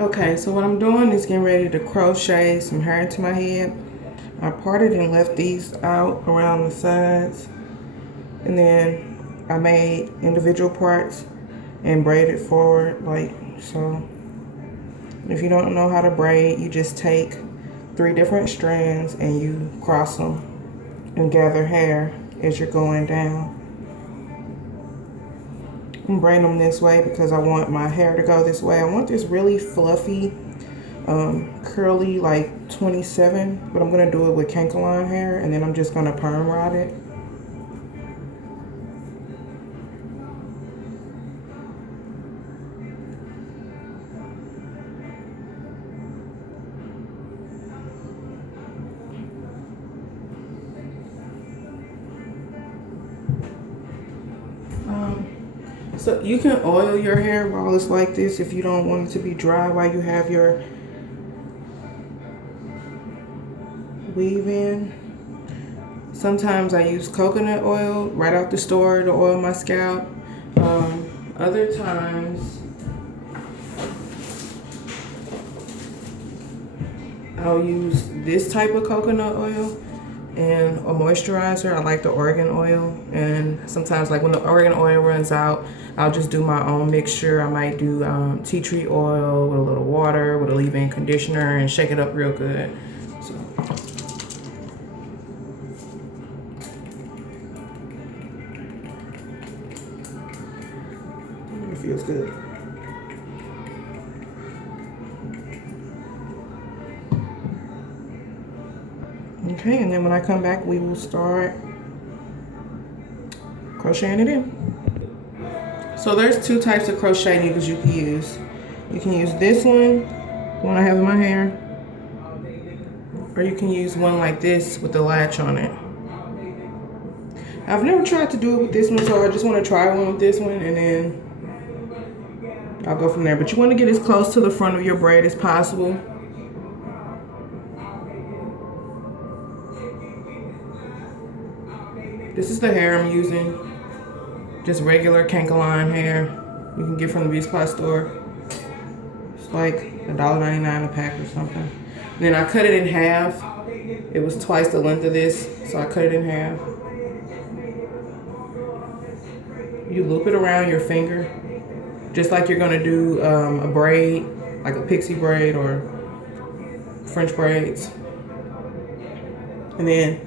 Okay, so what I'm doing is getting ready to crochet some hair into my head. I parted and left these out around the sides, and then I made individual parts and braided forward like so. If you don't know how to braid, you just take 3 different strands and you cross them and gather hair as you're going down. I'm braiding them this way because I want my hair to go this way. I want this really fluffy, curly, like 27, but I'm gonna do it with cankaline hair, and then I'm just gonna perm rod it. So you can oil your hair while it's like this if you don't want it to be dry while you have your weave in. Sometimes I use coconut oil right out the store to oil my scalp. Other times I'll use this type of coconut oil and a moisturizer. I like the argan oil, and sometimes like when the argan oil runs out, I'll just do my own mixture. I might do tea tree oil with a little water with a leave-in conditioner and shake it up real good. So. It feels good. Okay, and then when I come back, we will start crocheting it in. So there's 2 types of crochet needles you can use. You can use this one, the one I have in my hair, or you can use one like this with the latch on it. I've never tried to do it with this one, so I just want to try one with this one, and then I'll go from there. But you want to get as close to the front of your braid as possible. This is the hair I'm using. Just regular cankaline hair you can get from the beauty supply store. It's like $1.99 a pack or something. And then I cut it in half. It was twice the length of this, so I cut it in half. You loop it around your finger, just like you're gonna do a braid, like a pixie braid or French braids. And then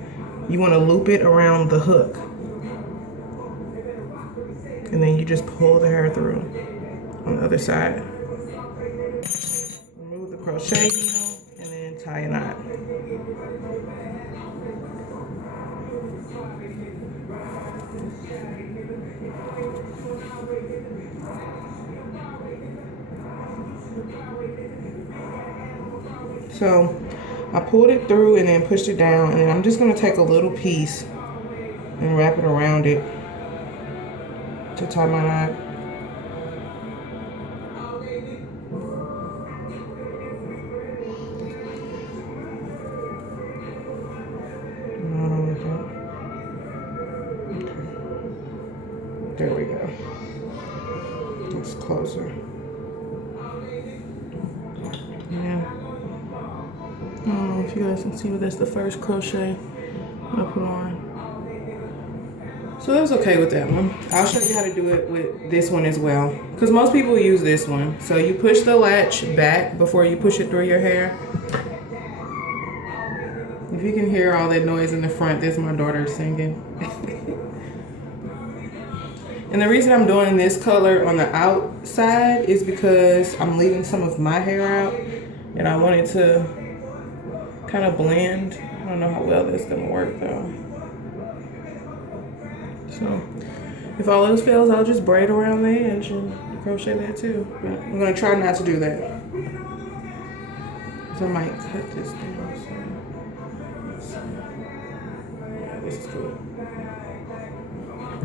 you wanna loop it around the hook. And then you just pull the hair through on the other side. Remove the crochet needle and then tie a knot. So I pulled it through and then pushed it down, and then I'm just gonna take a little piece and wrap it around it to tie my knot. Okay. There we go. It's closer. Yeah. I don't know if you guys can see, but that's the first crochet I put on. So that was okay with that one. I'll show you how to do it with this one as well, because most people use this one. So you push the latch back before you push it through your hair. If you can hear all that noise in the front, that's my daughter singing. And the reason I'm doing this color on the outside is because I'm leaving some of my hair out, and I want it to kind of blend. I don't know how well that's gonna work though. So if all else fails, I'll just braid around the edge and crochet that too. But I'm gonna try not to do that. So I might cut this down. So yeah, this is cool.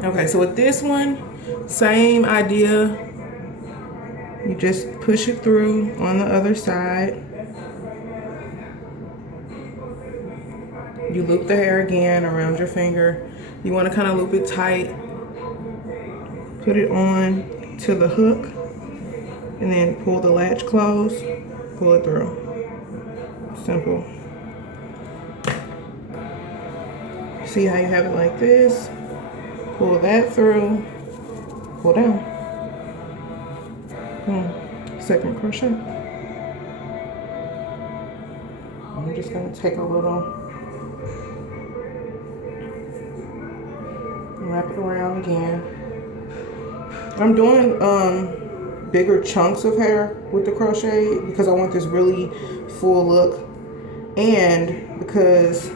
Okay, so with this one, same idea. You just push it through on the other side. You loop the hair again around your finger. You want to kind of loop it tight. Put it on to the hook. and then pull the latch closed, pull it through. Simple. See how you have it like this? Pull that through, pull down. Second crochet. I'm just gonna take a little, wrap it around again. I'm doing bigger chunks of hair with the crochet because I want this really full look, and because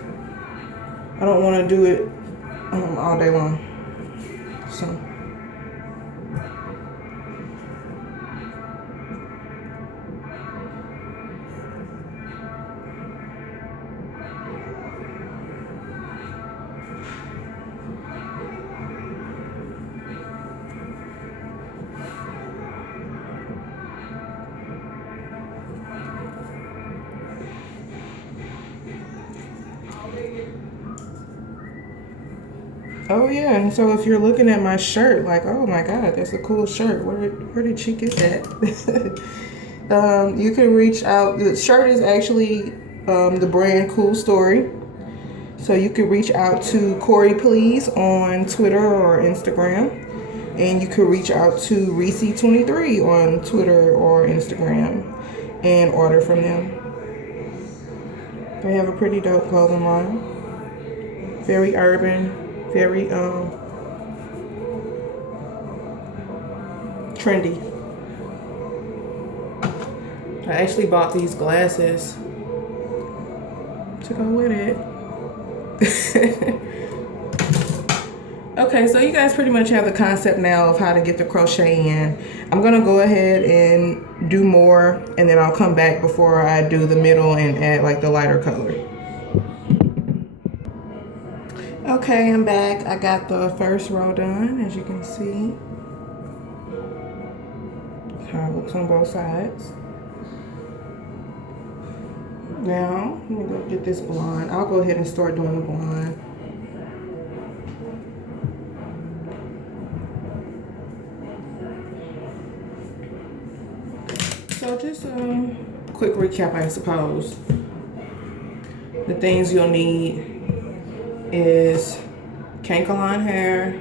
I don't want to do it all day long. So oh yeah, and so if you're looking at my shirt, like, oh my God, that's a cool shirt. Where did she get that? You can reach out. The shirt is actually the brand Cool Story. So you can reach out to Corey Please on Twitter or Instagram. And you can reach out to Reese23 on Twitter or Instagram and order from them. They have a pretty dope clothing line. Very urban. Very trendy. I actually bought these glasses to go with it. Okay, so you guys pretty much have the concept now of how to get the crochet in. I'm gonna go ahead and do more, and then I'll come back before I do the middle and add like the lighter color. Okay, I'm back. I got the first row done, as you can see. How it looks on both sides. Now, let me go get this blonde. I'll go ahead and start doing the blonde. So just a quick recap, I suppose. The things you'll need is canker-line hair,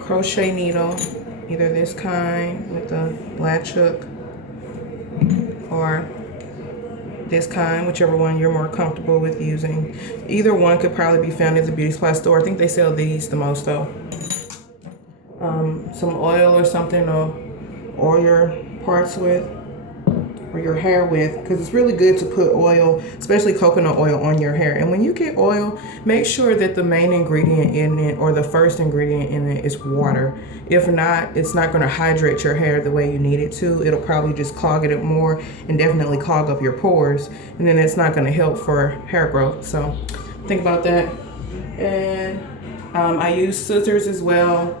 crochet needle, either this kind with the latch hook or this kind, whichever one you're more comfortable with using. Either one could probably be found at the beauty supply store. I think they sell these the most though. Some oil or something to oil your parts with, or your hair with, because it's really good to put oil, especially coconut oil, on your hair. And when you get oil, make sure that the main ingredient in it, or the first ingredient in it, is water. If not, it's not going to hydrate your hair the way you need it to. It'll probably just clog it up more and definitely clog up your pores, and then it's not going to help for hair growth. So think about that. And I use scissors as well,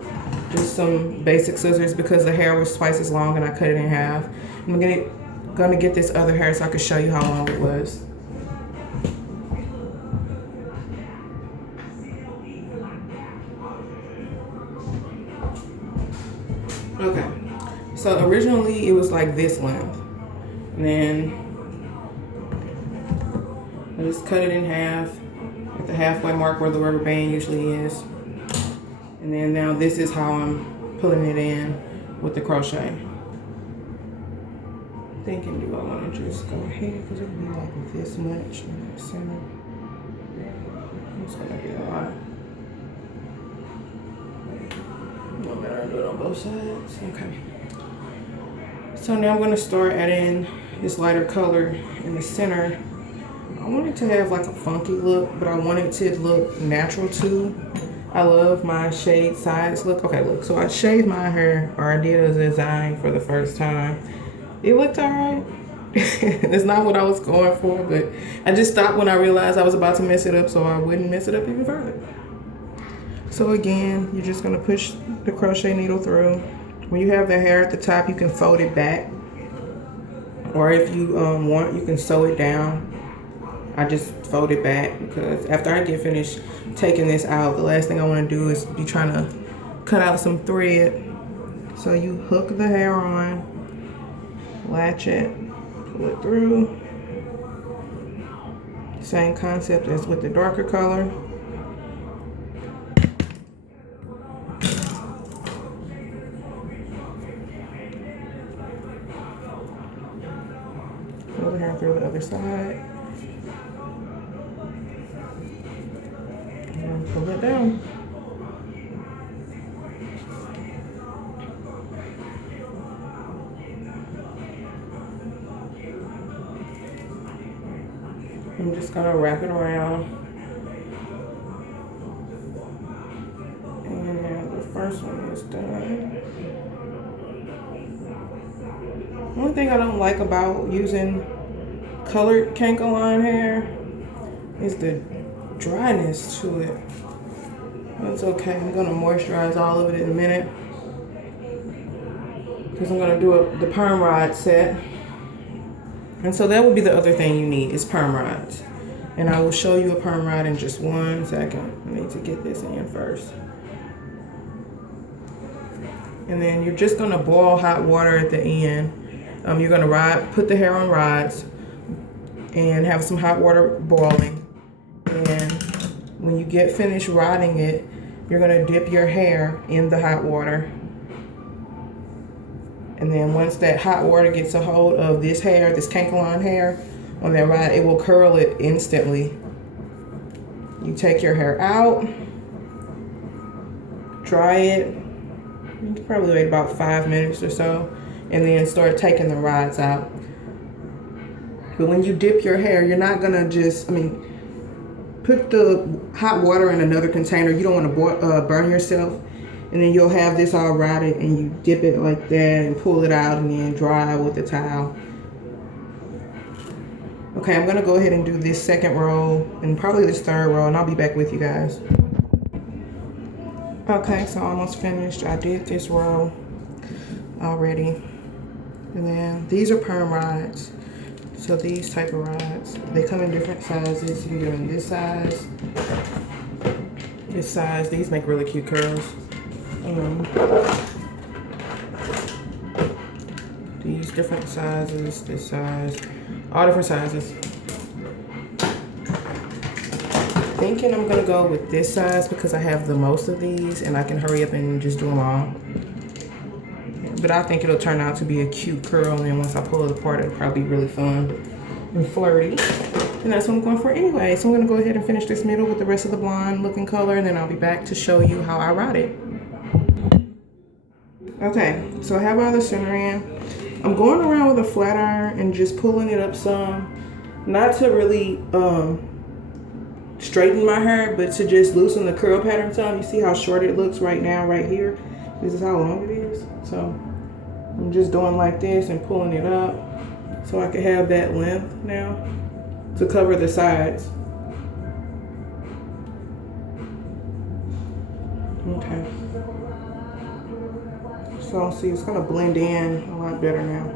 just some basic scissors, because the hair was twice as long and I cut it in half. I'm gonna get this other hair so I can show you how long it was. Okay, so originally it was like this length, and then I just cut it in half at the halfway mark where the rubber band usually is. And then now this is how I'm pulling it in with the crochet. Thinking, do I want to just go ahead, because it'll be like this much in the center. It's gonna be a lot. No matter, I do it on both sides. Okay. So now I'm gonna start adding this lighter color in the center. I want it to have like a funky look, but I want it to look natural too. I love my shade sides look. Okay, look, so I shaved my hair, or I did a design for the first time. It looked all right. It's not what I was going for, but I just stopped when I realized I was about to mess it up, so I wouldn't mess it up even further. So again, you're just gonna push the crochet needle through. When you have the hair at the top, you can fold it back, or if you want, you can sew it down. I just fold it back because after I get finished taking this out, the last thing I want to do is be trying to cut out some thread. So you hook the hair on, latch it, pull it through. Same concept as with the darker color. Pull the hair through the other side. And pull it down. I'm just gonna wrap it around. And now the first one is done. One thing I don't like about using colored canker-line hair is the dryness to it. That's okay. I'm gonna moisturize all of it in a minute because I'm gonna do the perm rod set. And so that would be the other thing you need is perm rods. And I will show you a perm rod in just 1 second. I need to get this in first. And then you're just gonna boil hot water at the end. You're gonna put the hair on rods and have some hot water boiling. And when you get finished rodding it, you're gonna dip your hair in the hot water. And then once that hot water gets a hold of this hair, this canker-line hair on that rod, it will curl it instantly. You take your hair out, dry it. You can probably wait about 5 minutes or so, and then start taking the rods out. But when you dip your hair, you're not gonna just, put the hot water in another container. You don't want to burn yourself. And then you'll have this all rotted and you dip it like that and pull it out and then dry with the towel. Okay, I'm gonna go ahead and do this second row and probably this third row, and I'll be back with you guys. Okay, so almost finished. I did this row already. And then these are perm rods. So these type of rods, they come in different sizes. You can get them this size, this size. These make really cute curls. These different sizes, this size, all different sizes. Thinking I'm gonna go with this size because I have the most of these and I can hurry up and just do them all. But I think it'll turn out to be a cute curl, and then once I pull it apart, it'll probably be really fun and flirty. And that's what I'm going for anyway. So I'm gonna go ahead and finish this middle with the rest of the blonde looking color, and then I'll be back to show you how I rod it. Okay, so I have all the center in. I'm going around with a flat iron and just pulling it up some, not to really straighten my hair, but to just loosen the curl pattern some. You see how short it looks right now, right here? This is how long it is. So I'm just doing like this and pulling it up so I can have that length now to cover the sides. Okay. So see, it's gonna blend in a lot better now.